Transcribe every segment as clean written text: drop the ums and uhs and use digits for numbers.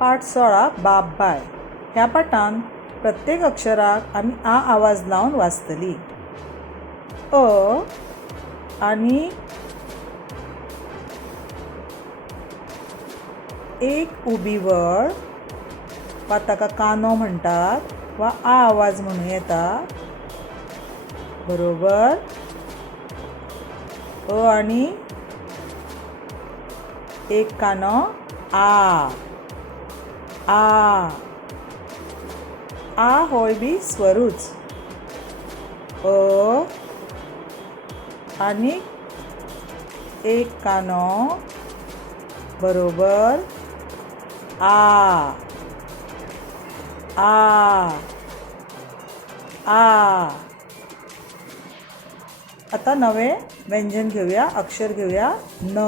पाठ 16 बाप बाय. ह्या पाठांत प्रत्येक अक्षराक आमी आ आवाज लावन वाचतली. अ आणि एक उबी वळ वा ताका कानो म्हणटात वा आ आवाज म्हणूं येता. बरोबर. अ आणि एक कानो आ. आ होय बी स्वरूच. अ आणि एक कानो बरोबर आ. आता नवे व्यंजन घेऊया, अक्षर घेऊया. न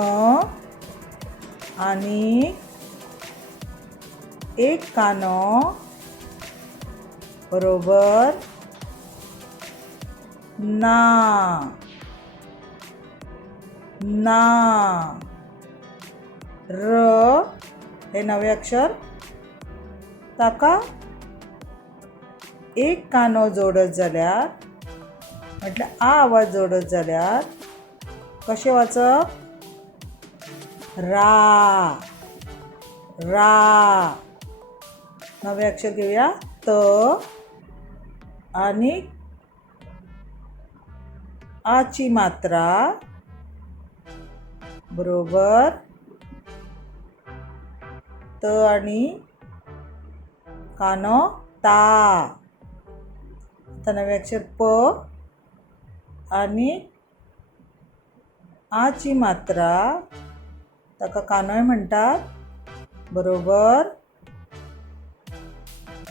आणि एक कानो बरोबर ना. र हे नवे अक्षर. ताका एक कानो जोडत जाल्यार म्हटल्यार आ आवाज जोडत जाल्यार कशें वाचप? रा. नवे अक्षर घेऊया. त आणि आची मात्रा बरोबर त आणि कानो ता. आता नवे अक्षर प आणि आची मात्रा ताका कानोय म्हणटात. बरोबर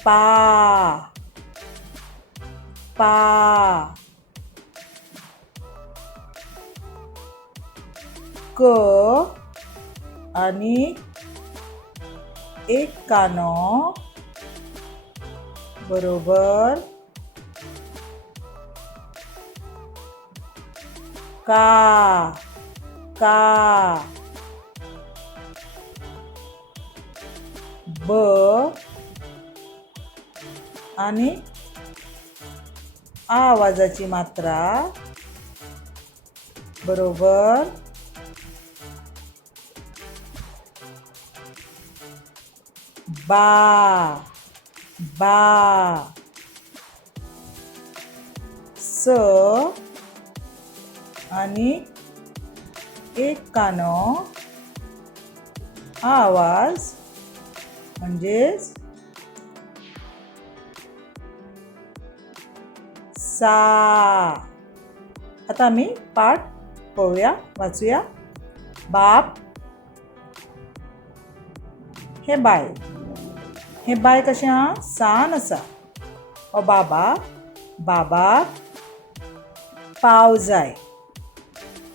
पा. क आणि एक कानो बरोबर का. ब आणि आ आवाजाची मात्रा बरोबर बा. स आणि एक कानो आवाज म्हणजेच सा. आता आम्ही पाठ पळोवया, वाचूया. बाप हे बाय. हे बाय कशें हा? सान आसा. ओ बाबा, बाबाक पाव जाय.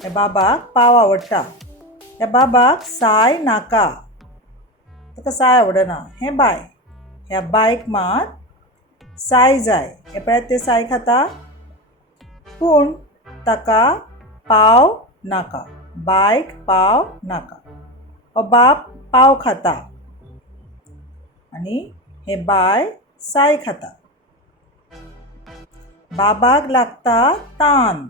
ह्या बाबाक पाव आवडटा. ह्या बाबाक साय नाका, ताका साय आवडना. हे बाय. ह्या बायक मात साय जाय. हे पळयात ते साय खाता, पूण ताका पाव नाका. बायक पाव नाका. हो बाप पाव खाता आणि हे बाय साय खाता. बाबाक लागता तान.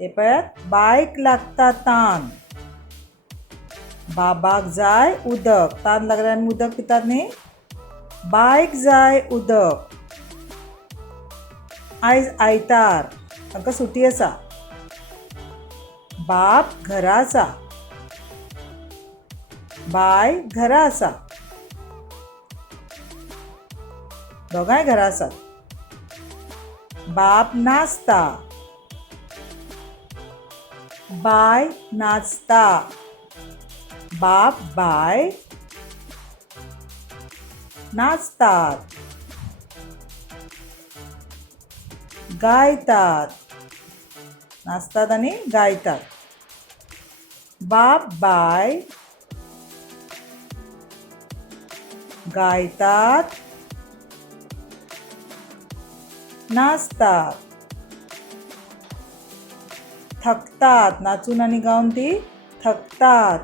हे पळयात, बायक लागता तान. बाबाक जाय उदक. तान लागल्यार आमी उदक पितात न्ही. बायक जाय उदक. आयज आयतार, तांकां सुटी आसा. बाप घरा आसा. बाय घरा आसा. दोगांय घरा आसात. बाप नाचता. बाय नाचता. बाप बाय नाचतात. गायतात. नाचतात आणि गायतात. बाप बाय गायतात, नाचतात. थकतात. नाचून आणि गावन ती थकतात.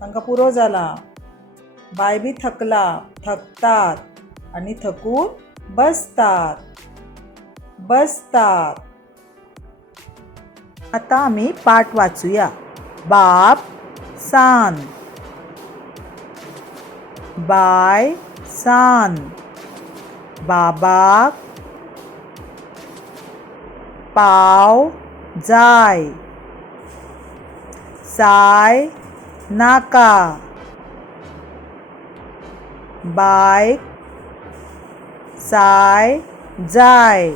तांकां पुरो जाला. बाय बी थकला, थकतात आणि थकून बसतात, बसतात. आता आम्ही पाठ वाचूया. बाप सान, बाय सान, बाबाक पाव जाय, साय नाका, बायक साय जाय,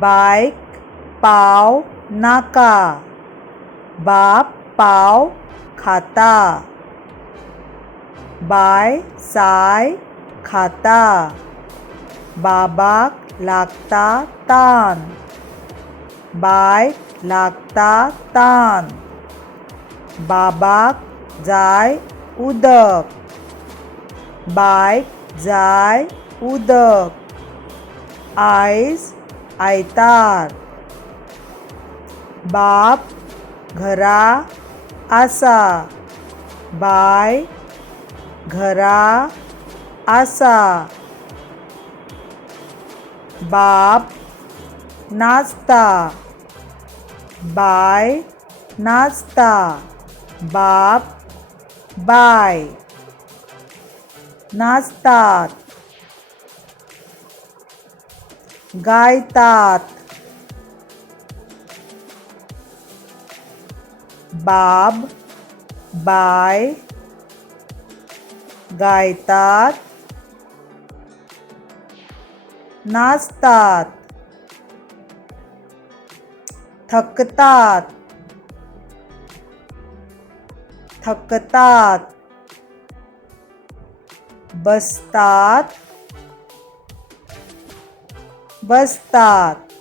बायक पाव नाका, बाप पाव खाता, बाय साय खाता, बाबाक लागता तान, बायक लागता तान, बाबाक जाय उदक, बायक जाय उदक, आयज आयतार, बाप घरा आसा, बाय घरा आसा, बाप नाचता, बाय नाचता, बाप बाय नाचतात, गायतात, बाब बाय गायतात, नाचतात, थकतात, थकतात, बसतात, बसतात.